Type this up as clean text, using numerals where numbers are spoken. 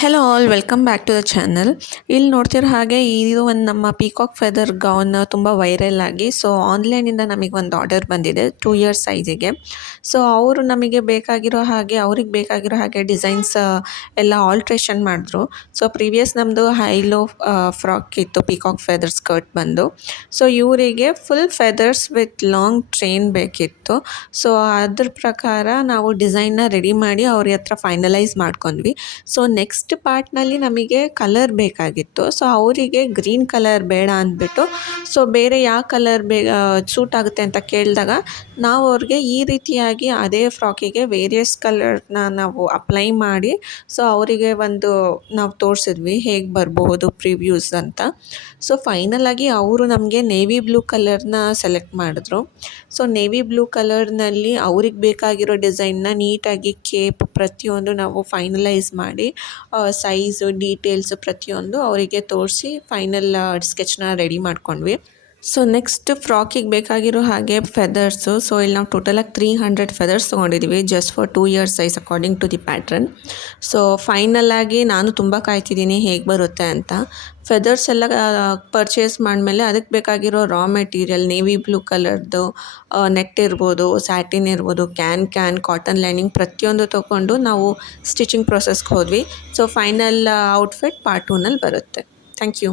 Hello all welcome back to the channel. ಇಲ್ಲಿ ನೋಡ್ತಿರೋ ಹಾಗೆ ಇದು ಒಂದು ನಮ್ಮ ಪೀಕಾಕ್ ಫೆದರ್ ಗೌನ್ ತುಂಬ ವೈರಲ್ ಆಗಿ ಸೊ ಆನ್ಲೈನಿಂದ ನಮಗೆ ಒಂದು ಆರ್ಡರ್ ಬಂದಿದೆ 2 ಇಯರ್ಸ್ ಸೈಜಿಗೆ. ಸೊ ಅವರು ನಮಗೆ ಬೇಕಾಗಿರೋ ಹಾಗೆ ಅವ್ರಿಗೆ ಬೇಕಾಗಿರೋ ಹಾಗೆ ಡಿಸೈನ್ಸ್ ಎಲ್ಲ ಆಲ್ಟ್ರೇಷನ್ ಮಾಡಿದ್ರು. ಸೊ ಪ್ರೀವಿಯಸ್ ನಮ್ಮದು ಹೈಲೋ ಫ್ರಾಕ್ ಇತ್ತು ಪೀಕಾಕ್ ಫೆದರ್ ಸ್ಕರ್ಟ್ ಬಂದು. ಸೊ ಇವರಿಗೆ full feathers with long train ಬೇಕಿತ್ತು. ಸೊ ಅದ್ರ ಪ್ರಕಾರ ನಾವು ಡಿಸೈನ್ನ ರೆಡಿ ಮಾಡಿ ಅವ್ರ ಹತ್ರ ಫೈನಲೈಸ್ ಮಾಡ್ಕೊಂಡ್ವಿ. ಸೊ ನೆಕ್ಸ್ಟ್ ಪಾರ್ಟ್ನಲ್ಲಿ ನಮಗೆ ಕಲರ್ ಬೇಕಾಗಿತ್ತು. ಸೊ ಅವರಿಗೆ ಗ್ರೀನ್ ಕಲರ್ ಬೇಡ ಅಂದ್ಬಿಟ್ಟು ಸೊ ಬೇರೆ ಯಾವ ಕಲರ್ ಸೂಟ್ ಆಗುತ್ತೆ ಅಂತ ಕೇಳಿದಾಗ ನಾವು ಅವ್ರಿಗೆ ಈ ರೀತಿಯಾಗಿ ಅದೇ ಫ್ರಾಕಿಗೆ ವೇರಿಯಸ್ ಕಲರ್ನ ನಾವು ಅಪ್ಲೈ ಮಾಡಿ ಸೊ ಅವರಿಗೆ ಒಂದು ನಾವು ತೋರಿಸಿದ್ವಿ ಹೇಗೆ ಬರಬಹುದು ಪ್ರಿವ್ಯೂಸ್ ಅಂತ. ಸೊ ಫೈನಲಾಗಿ ಅವರು ನಮಗೆ ನೇವಿ ಬ್ಲೂ ಕಲರ್ನ ಸೆಲೆಕ್ಟ್ ಮಾಡಿದ್ರು. ಸೊ ನೇವಿ ಬ್ಲೂ ಕಲರ್ನಲ್ಲಿ ಅವ್ರಿಗೆ ಬೇಕಾಗಿರೋ ಡಿಸೈನ್ನ ನೀಟಾಗಿ ಕೇಪ್ ಪ್ರತಿಯೊಂದು ನಾವು ಫೈನಲೈಸ್ ಮಾಡಿ ಸೈಜು ಡೀಟೇಲ್ಸು ಪ್ರತಿಯೊಂದು ಅವರಿಗೆ ತೋರಿಸಿ ಫೈನಲ್ ಸ್ಕೆಚ್ನ ರೆಡಿ ಮಾಡ್ಕೊಂಡ್ವಿ. ಸೊ ನೆಕ್ಸ್ಟ್ ಫ್ರಾಕಿಗೆ ಬೇಕಾಗಿರೋ ಹಾಗೆ ಫೆದರ್ಸು. ಸೊ ಇಲ್ಲಿ ನಾವು ಟೋಟಲಾಗಿ 300 ಫೆದರ್ಸ್ ತೊಗೊಂಡಿದ್ದೀವಿ just for 2 years size according to the pattern. So ಫೈನಲಾಗಿ ನಾನು ತುಂಬ ಕಾಯ್ತಿದ್ದೀನಿ ಹೇಗೆ ಬರುತ್ತೆ ಅಂತ. ಫೆದರ್ಸ್ ಎಲ್ಲ ಪರ್ಚೇಸ್ ಮಾಡಿದ್ಮೇಲೆ ಅದಕ್ಕೆ ಬೇಕಾಗಿರೋ ರಾ ಮೆಟೀರಿಯಲ್ ನೇವಿ ಬ್ಲೂ ಕಲರ್ದು ನೆಟ್ ಇರ್ಬೋದು, ಸ್ಯಾಟಿನ್ ಇರ್ಬೋದು, ಕ್ಯಾನ್ ಕಾಟನ್ ಲೈನಿಂಗ್ ಪ್ರತಿಯೊಂದು ತೊಗೊಂಡು ನಾವು ಸ್ಟಿಚಿಂಗ್ ಪ್ರೊಸೆಸ್ಗೆ ಹೋದ್ವಿ. ಸೊ ಫೈನಲ್ ಔಟ್ಫಿಟ್ ಪಾರ್ಟ್ 2ನಲ್ಲಿ ಬರುತ್ತೆ. Thank you.